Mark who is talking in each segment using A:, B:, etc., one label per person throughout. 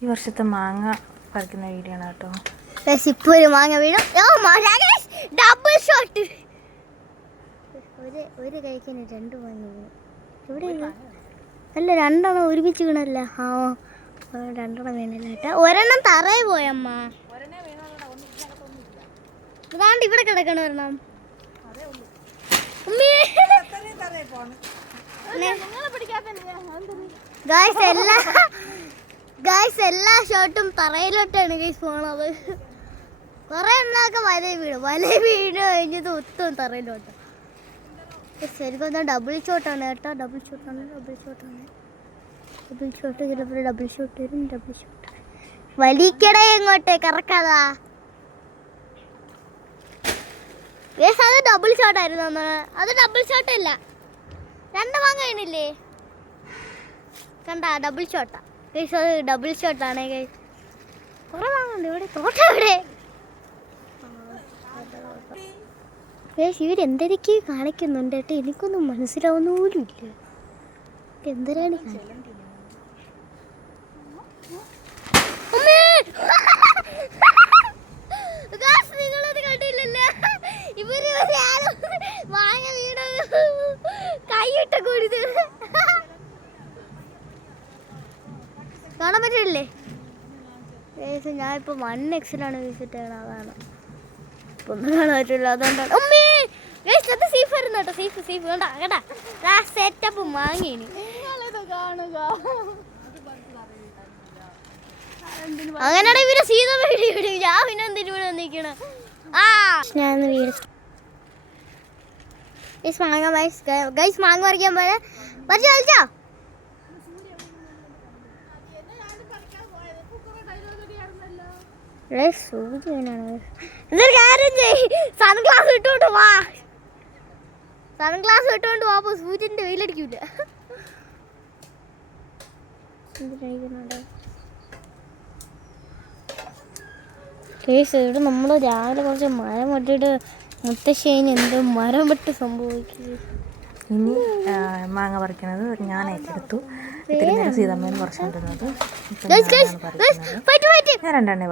A: ഈ വർഷത്തെ മാങ്ങ പറിക്കുന്ന വീഡിയോ ആണ് കേട്ടോ.
B: ഇപ്പൊ ഒരു മാങ്ങ വീഴും ഡബിൾ ഷോട്ട് ഒരു ഒരു കഴിക്കാൻ രണ്ട് മാങ്ങ ഇവിടെ ഇത്? അല്ല രണ്ടെണ്ണം ഒരുമിച്ച് വീണല്ല ആ രണ്ടെണ്ണം വീണല്ല കേട്ടോ. ഒരെണ്ണം തറയിൽ പോയമ്മ. ഇതാണ്ട് ഇവിടെ കിടക്കണ ഒരെണ്ണം. ഗായ്സ് എല്ലാ ഗായ്സ് എല്ലാ ഷോട്ടും തറയിലോട്ടാണ് ഗൈസ് പോണത്. കുറെ എണ്ണൊക്കെ വല വീണു. വല വീണ് കഴിഞ്ഞത് ഒത്തും തറയിലോട്ട്. ശരിക്കും ഡബിൾ ഷോട്ടാണ് കേട്ടോ. ഡബിൾ ഷോട്ടാണ് ഡബിൾ ഷോട്ടാണ് ഡബിൾ ഷോട്ട് ചിലപ്പോൾ ഡബിൾ ഷോട്ട് വരും ഡബിൾ ഷോട്ട് വലിക്കട എങ്ങോട്ട്? കറക്കാതാ. ഗൈസ് അത് ഡബിൾ ഷോട്ടായിരുന്നു അന്ന്. അത് ഡബിൾ ഷോട്ട് അല്ല. രണ്ട് വാങ്ങ കഴിഞ്ഞില്ലേ? കണ്ട ഡബിൾ ഷോട്ടാ ഗൈസ് അത് ഡബിൾ ഷോട്ടാണ് ഗൈസ് കുറെ വാങ്ങുന്നുണ്ട് ഇവിടെ തോട്ടം ഇവിടെ. ഗൈസ് ഇവർ എന്തൊക്കെ കാണിക്കുന്നുണ്ട് കേട്ടോ? എനിക്കൊന്നും മനസ്സിലാവുന്ന പോലും ഇല്ല. എന്തരാണ് കൈയിട്ട കൊടുത്ത് കാണാൻ പറ്റില്ലേ? ഞാൻ ഇപ്പൊ വൺ എക്സിലാണ് വിസിറ്റ് ചെയ്യണം അതാണ്. ഇപ്പൊ ഒന്നും കാണാൻ പറ്റില്ല അതുകൊണ്ടാണ്. ഉമ്മേ! ഗൈസ് അത് സീഫ് വരുന്നു കേട്ടോ സീഫ് സീഫ് കണ്ടാ കേട്ടാ ആ സെറ്റപ്പ് കാണുക. അങ്ങനെയാണ് ഇവർ സീത വീഡിയോ വിടും ഞാൻ പിന്നെ എന്തിനു ഇവിടെ വന്നിരിക്കണ? ആ. ഞാൻ ഗൈസ് മാങ്ങ ഗൈസ് മാങ്ങ പറിക്കാൻ പോലെ പറിച്ചു കളിച്ചോ എന്തൊരു കാര്യം ചെയ്? സൺഗ്ലാസ് ഇട്ടോണ്ട് വാ. സൺഗ്ലാസ് ഇട്ടോണ്ട് വാ അപ്പൊ സൂര്യന്റെ വെയിലടിക്കൂല. ഇവിടെ നമ്മൾ രാവിലെ കുറച്ച് മരം വെട്ടിട്ട് മുത്തശ്ശേന് എന്തോ മരം വെട്ട് സംഭവിക്കും
A: ഇനി മാങ്ങ പറിക്കണത് ഞാൻ ഏറ്റെടുത്തു. സീതമ്മേനും പറിച്ചുകൊണ്ടിരുന്നത് ഇപ്പം ഞാൻ രണ്ടെണ്ണേ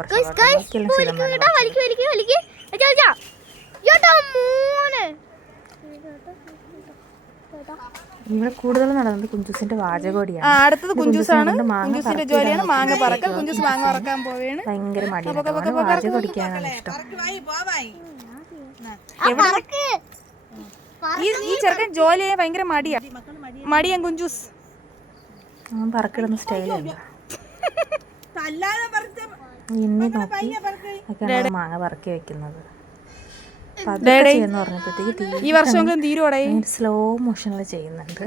A: ഇവിടെ കൂടുതൽ നടന്നത് കുഞ്ചുസിന്റെ വാചകോടിയാണ്.
C: അടുത്തത് കുഞ്ചൂസാണ് കുഞ്ചൂസിന്റെ ജോലിയാണ് മാങ്ങ പറക്കൽ. കുഞ്ചൂസ് മാങ്ങ പറക്കാൻ പോവുകയാണ്
A: ഭയങ്കര മടിയാണ്. വാചകൊടിക്കാനാണ് ഇഷ്ടം.
B: ആ പറക്ക്.
C: ഈ ചെറുക്കൻ ജോലി ചെയ്യാൻ ഭയങ്കര മടിയാ. മടിയാൻ കുഞ്ചൂസ്.
A: പറക്കിടുന്ന സ്റ്റൈലുണ്ട് നോക്കി. മാങ്ങ പറക്കി വെക്കുന്നത്.
C: ഈ വർഷം തീരുവോടെ.
A: സ്ലോ മോഷനിൽ ചെയ്യുന്നുണ്ട്.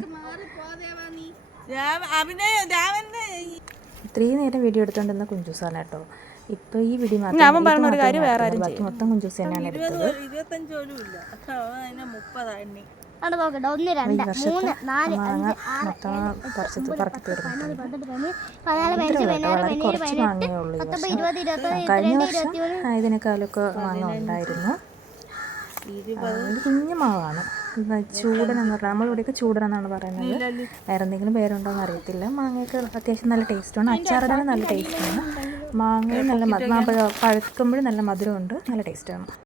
A: ഇത്രയും നേരം വീഡിയോ എടുത്തോണ്ടിരുന്ന കുഞ്ചുസാണ് കേട്ടോ ഇപ്പൊ ഈ വീഡിയോ മാത്രം
C: പറഞ്ഞ ഒരു കാര്യം വേറെ
A: മൊത്തം കുഞ്ചൂസ് തന്നെയാണ് എടുത്തത്.
B: അവിടെ നോക്കട്ടെ. ഒന്ന് രണ്ട് മൂന്ന് നാല് അഞ്ച് ആറ്
A: മൊത്തം പറിച്ച് പറക്കി തീർന്നിട്ടുണ്ട്.
B: പന്ത്രണ്ട് പതിമൂന്ന് പതിനാല് പതിനഞ്ച് പതിനാറ് പതിനേഴ് പതിനെട്ട്
A: മാങ്ങയേ ഉള്ളൂ ഈ
B: പത്തൊമ്പത് ഇരുപത് ഇരുപത്തൊന്ന് ഇരുപത്തിരണ്ട് ഇരുപത്തിമൂന്ന്
A: ഇതിനേക്കാളൊക്കെ ഇത് കുഞ്ഞു മാവാണ്. എന്ന് പറഞ്ഞാൽ നമ്മളിവിടെയൊക്കെ ചൂടനെന്നാണ് പറയുന്നത്. വേറെ എന്തെങ്കിലും പേരുണ്ടോ എന്ന് അറിയത്തില്ല. മാങ്ങയൊക്കെ അത്യാവശ്യം നല്ല ടേസ്റ്റാണ് അച്ചാറിടാനും നല്ല ടേസ്റ്റാണ് മാങ്ങയും നല്ല മധുരം പഴുക്കുമ്പോഴും നല്ല മധുരമുണ്ട്. നല്ല ടേസ്റ്റാണ്